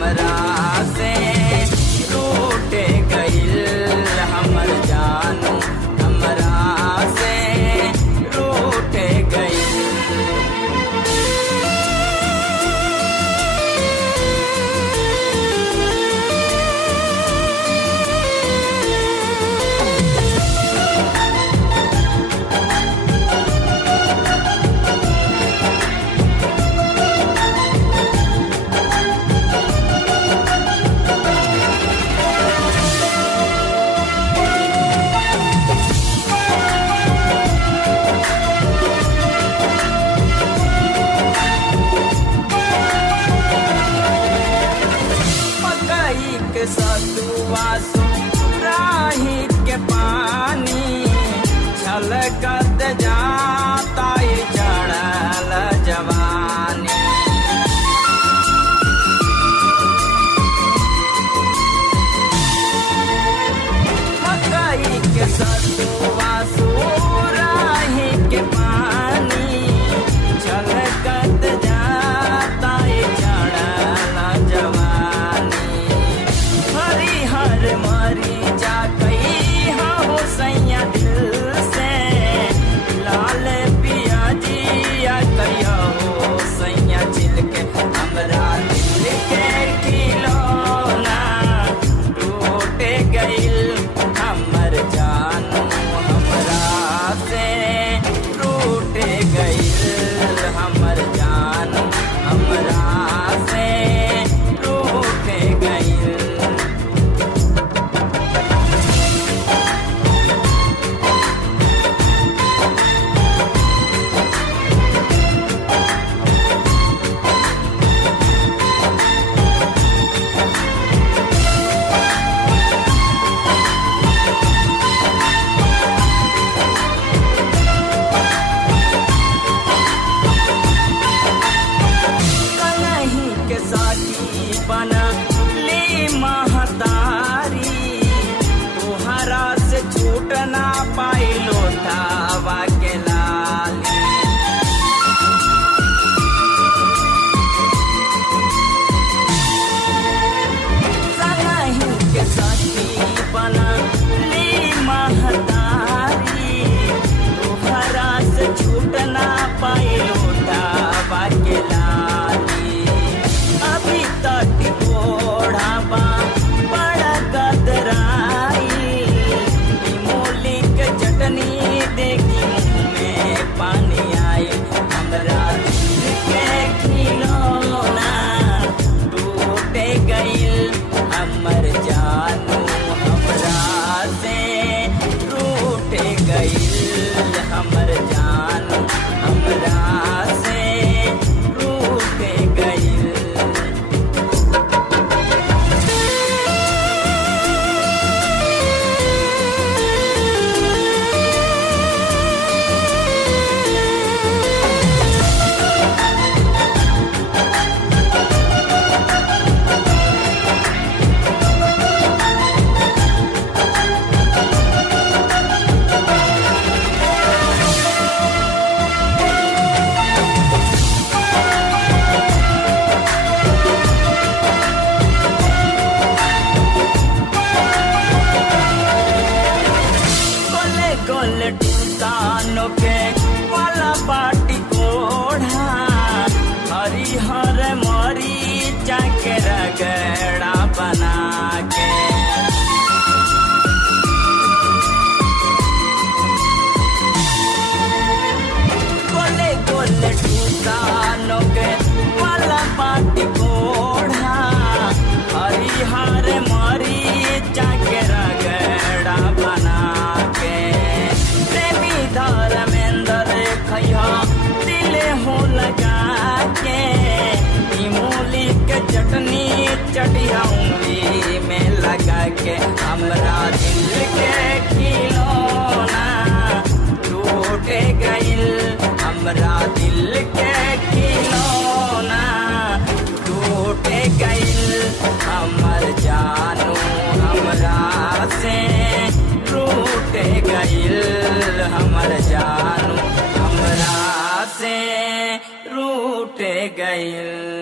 हमरा से रूठ गइल हमर जानू हमरा से रूठ गइल। सतुआ सुराही के पानी छलकत जाता चढ़ल जवानी। मकई के सतुआ सुराही के पानी छलकत जाता चढ़ल जवानी। हर मरी जा गई हो सैया दिल से लाल पिया जिया कहिया हो सैया छिलके हमरा दिल के खिलौना टूट गइल हमर जानू हमरा से टूट गइल हमर जानू हमरा से टूट गइल। बना ली महतारी तुहरा से छूट ना पाई लोटावा के लाली। संगही के साथी बना ली महतारी तुहरा से छूट ना पाई लोटावा के लाली। अभी तक ओढ़ाबा बड़ा कतराई मूली के चटनी देखी मुँह में पानी आई। हमरा दिल के खिलौना टूट गइल हमर जानू हमरा से टूट गइल हमर जानू हमरा से टूट गइल। टूटानो के वाला बाटी कोढ़ा हरिहर मरी जाके रगड़ा बना के। गोले गोले टूटानो के वाला बाटी कोढ़ा हरिहर मरी जाके रगड़ा बना के। धर्मेंद्र खैया दिले हो लगा के मूली के चटनी चटिया उंगली में लगा के। हमरा दिल के खिलौना टूट गइल हमरा दिल के खिलौना टूट गइल हमर जानू हमरा से टूट गइल हमर जानू हमरा से रूठ गइल।